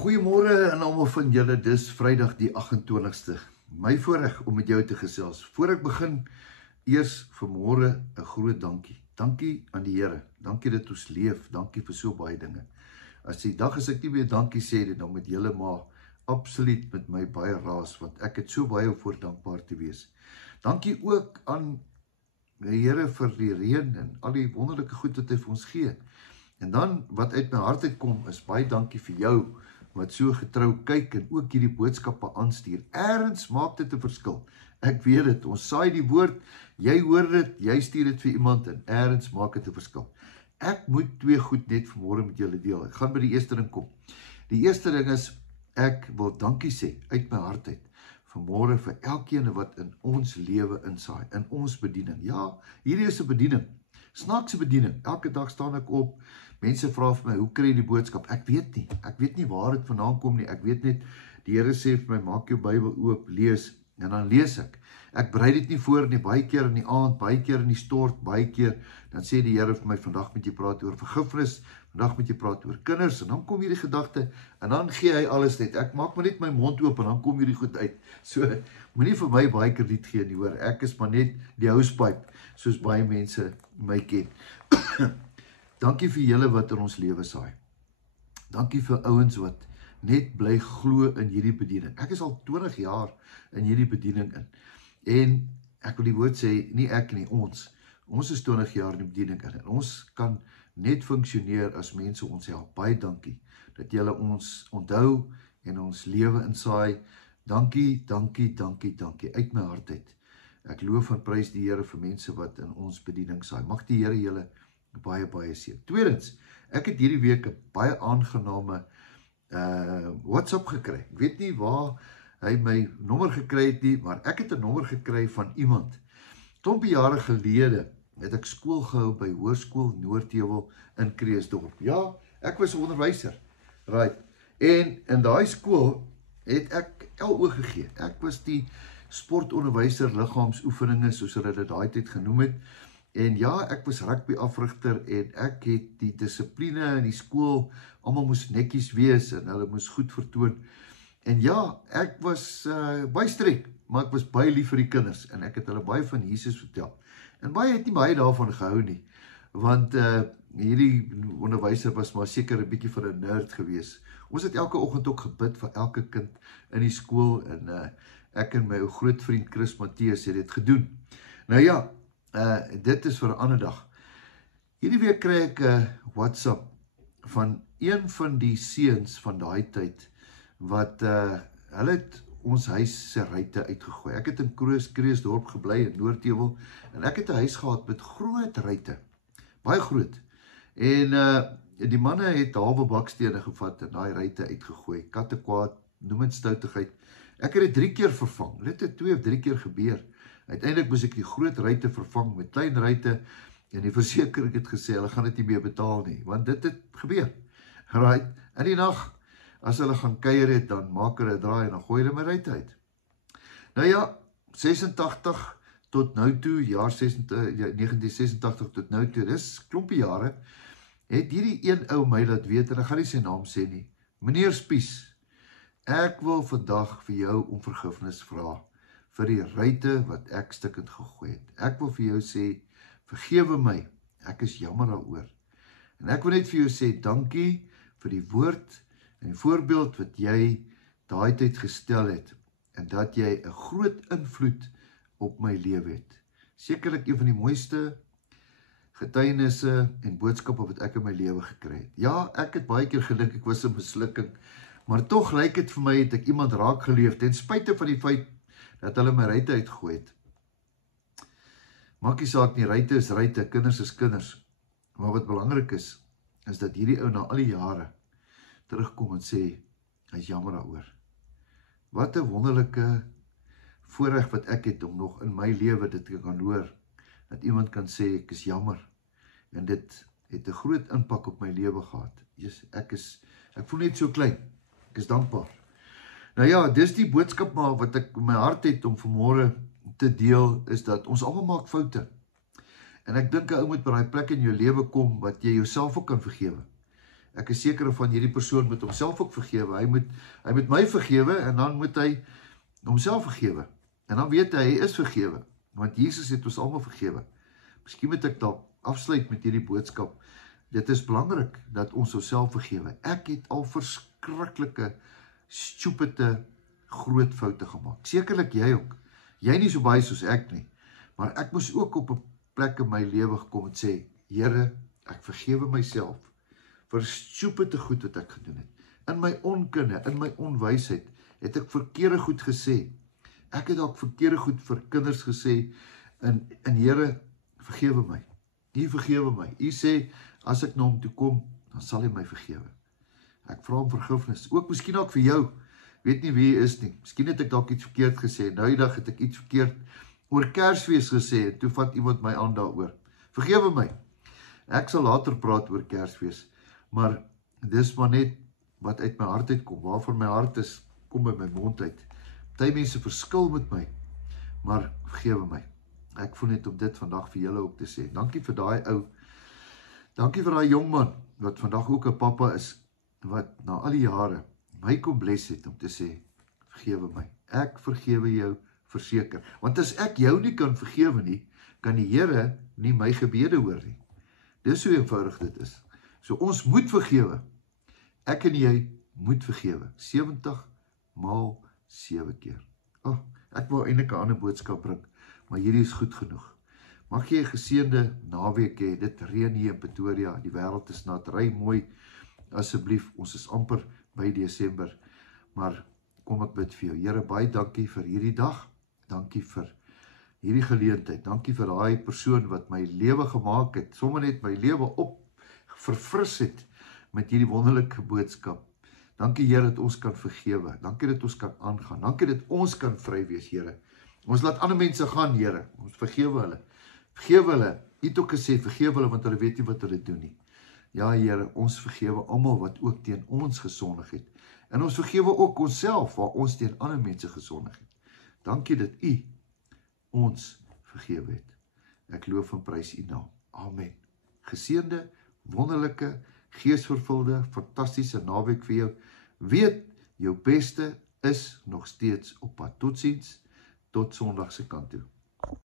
Goeiemôre aan almal van julle, dis Vrydag die 28ste. My voorreg om met jou te gesels. Voor ek begin, eers vanmôre 'n groot dankie. Dankie aan die Here. Dankie dat ons leef. Dankie vir so baie dinge. As die dag as ek nie meer dankie sê dit, dan moet julle maar absoluut met my baie raas, want ek het so baie voor dankbaar te wees. Dankie ook aan die Here vir die reën en al die wonderlike goed wat hy vir ons gee. En dan wat uit my hart uitkom is baie dankie vir jou wat so getrou kyk en ook hierdie boodskappe aanstuur. Ergens maak dit 'n verskil. Ek weet dit, ons saai die woord, jy hoor dit, jy stuur dit vir iemand en ergens maak dit 'n verskil. Ek moet twee goed net vanmôre met julle deel. Ek gaan by die eerste ding kom. Die eerste ding is, ek wil dankie sê uit my hart uit vanmôre vir elkeen wat in ons lewe insaai, in ons bediening. Ja, hierdie is 'n bediening. Snaakse bediening. Elke dag staan ek op. Mense vra vir my, hoe kry jy die boodskap? Ek weet nie waar dit vandaan kom nie. Ek weet net, die Here sê vir my, maak jou Bybel oop, lees, en dan lees ek. Ek berei dit nie voor nie, baie keer in die aand, baie keer in die stort, baie keer, dan sê die Here vir my, vandag moet jy praat oor vergifnis, vandag moet jy praat oor kinders, en dan kom hierdie gedagte, en dan gee hy alles net. Ek maak maar net my mond oop, en dan kom hierdie goed uit. So, moenie vir my baie krediet gee nie, hoor. Ek is maar net die housepipe, soos baie mense my ken. Dankie vir julle wat in ons lewe saai. Dankie vir ouens wat net bly glo in hierdie bediening. Ek is al 20 jaar in hierdie bediening in. En ek wil die woord sê, nie ek nie, ons. Ons is 20 jaar in die bediening in. En ons kan net funksioneer as mense ons help. Baie dankie dat julle ons onthou en ons lewe insaai. Dankie uit my hart uit. Ek loof en prys die Here vir mense wat in ons bediening saai. Mag die Here julle baie seën. Tweedens, ek het hierdie week 'n baie aangename WhatsApp gekry. Ek weet nie waar hy my nommer gekry het nie, maar ek het 'n nommer gekry van iemand. Klompie jare gelede het ek skool gehou by Hoërskool Noordheuwel in Kreeusdorp. Ja, ek was 'n onderwyser. Right. En in daai skool het ek LO gegee. Ek was die sportonderwyser, liggaamsoefeninge, soos hulle dit daai tyd genoem het. En ja, ek was rugby afrigter en ek het die dissipline in die skool, almal moes netjies wees en hulle moes goed vertoon. En ja, ek was baie streng, maar ek was baie lief vir die kinders en ek het hulle baie van Jesus vertel. En baie het nie baie daarvan gehou nie, want hierdie onderwyser was maar seker 'n bietjie van 'n nerd gewees. Ons het elke oggend ook gebid vir elke kind in die skool en ek en my ou groot vriend Chris Mattheus het dit gedoen. Nou ja, dit is vir 'n ander dag. Hierdie week kry ek 'n WhatsApp van een van die seuns van daai tyd wat hulle het ons huis se ruitte uitgegooi. Ek het in Kreeusdorp gebly in Noordheuwel en ek het 'n huis gehad met groot ruitte. Baie groot. En die manne het halwe bakstene gevat en daai ruitte uitgegooi. Katte kwaad, noem dit stoutigheid. Ek het dit 3 keer vervang. Dit het 2 of 3 keer gebeur. Uiteindelik moes ek die groot ruitte vervang met klein ruitte en die versekering het gesê, hulle gaan dit nie meer betaal nie, want dit het gebeur. Right? In die nag, as hulle gaan kuier het, dan maak hulle 'n draai en dan gooi hulle my ruitte uit. Nou ja, 86 tot nou toe, jaar 1986 tot nou toe, dis klompie jare, het hierdie een ou my laat weet, en ek gaan nie sy naam sê nie, meneer Spies, ek wil vandag vir jou om vergifnis vra, vir die ruitte wat ek stukkend gegooi het. Ek wil vir jou sê, vergewe my, ek is jammer daaroor. En ek wil net vir jou sê, dankie vir die woord en die voorbeeld wat jy daai tyd gestel het, en dat jy 'n groot invloed op my lewe het. Sekerlik een van die mooiste getuienisse en boodskappe wat ek in my lewe gekry het. Ja, ek het baie keer gedink ek was 'n mislukking, maar tog lyk dit vir my het ek iemand raak geleef, ten spyte van die feit dat hulle my ruitte uitgegooi het. Maak nie saak nie, ruitte is ruitte, kinders is kinders. Maar wat belangrik is dat hierdie ou na al die jare terugkom en sê, hy is jammer daaroor. Wat 'n wonderlike voorreg wat ek het om nog in my lewe dit te kan hoor, dat iemand kan sê, ek is jammer. En dit het 'n groot impak op my lewe gehad. Ek voel net so klein, ek is dankbaar. Nou ja, dis die boodskap maar wat ek in my hart het om vanmôre te deel, is dat ons almal maak foute. En ek dink 'n ou moet by daai plek in jou lewe kom wat jy jouself ook kan vergewe. Ek is seker van hierdie persoon moet homself ook vergewe. Hy moet my vergewe en dan moet hy homself vergewe. En dan weet hy is vergewe, want Jesus het ons almal vergewe. Miskien moet ek dalk afsluit met hierdie boodskap. Dit is belangrik dat ons onsself vergewe. Ek het al verskriklike, stupide, groot foute gemaak. Sekerlik jy ook. Jy nie so baie soos ek nie. Maar ek moes ook op 'n plek in my lewe gekom en sê, Here, ek vergewe myself vir stupide goed wat ek gedoen het. In my onkunde, in my onwysheid, het ek verkeerde goed gesê. Ek het ook verkeerde goed vir kinders gesê, en Here, vergewe my. U vergewe my. U sê, as ek na hom toe kom, dan sal hy my vergewe. Ek vra om vergifnis, ook miskien ook vir jou, weet nie wie hy is nie. Miskien het ek dalk iets verkeerd gesê, nou die dag het ek iets verkeerd oor Kersfees gesê, en toe vat iemand my aan daaroor. Vergewe my. Ek sal later praat oor Kersfees, maar dis maar net wat uit my hart uitkom, waarvan my hart is, kom by my mond uit. Party mense verskil met my, maar vergewe my. Ek voel net om dit vandag vir julle ook te sê. Dankie vir daai ou, dankie vir daai jongman, wat vandag ook 'n pappa is, wat na al die jare my kom bless het om te sê, vergewe my. Ek vergewe jou verseker. Want as ek jou nie kan vergewe nie, kan die Here nie my gebede hoor nie. Dis hoe eenvoudig dit is. So ons moet vergewe. Ek en jy moet vergewe. 70 maal 7 keer. Ek wou eintlik 'n ander boodskap bring, maar hierdie is goed genoeg. Mag jy 'n geseënde naweek hê. Dit reën hier in Pretoria. Die wêreld is nat. Ry mooi asseblief. Ons is amper by Desember. Maar kom ek bid vir jou. Here, baie dankie vir hierdie dag. Dankie vir hierdie geleentheid. Dankie vir daai persoon wat my lewe gemaak het. Sommer net my lewe op verfris het met hierdie wonderlike boodskap. Dankie Here dat ons kan vergewe. Dankie dat ons kan aangaan. Dankie dat ons kan vry wees, Here. Ons laat ander mense gaan, Here. Ons vergewe hulle. Vergewe hulle. U het ook gesê, vergewe hulle, want hulle weet nie wat hulle doen nie. Ja, Here, ons vergewe almal wat ook teen ons gesondig het. En ons vergewe ook onsself, waar ons teen ander mense gesondig het. Dankie dat U ons vergewe het. Ek loof en prys U naam. Amen. Geseënde, wonderlike, geesvervulde, fantastiese naweek vir jou. Weet, jou beste is nog steeds op pad. Totsiens, tot Sondag se kant toe.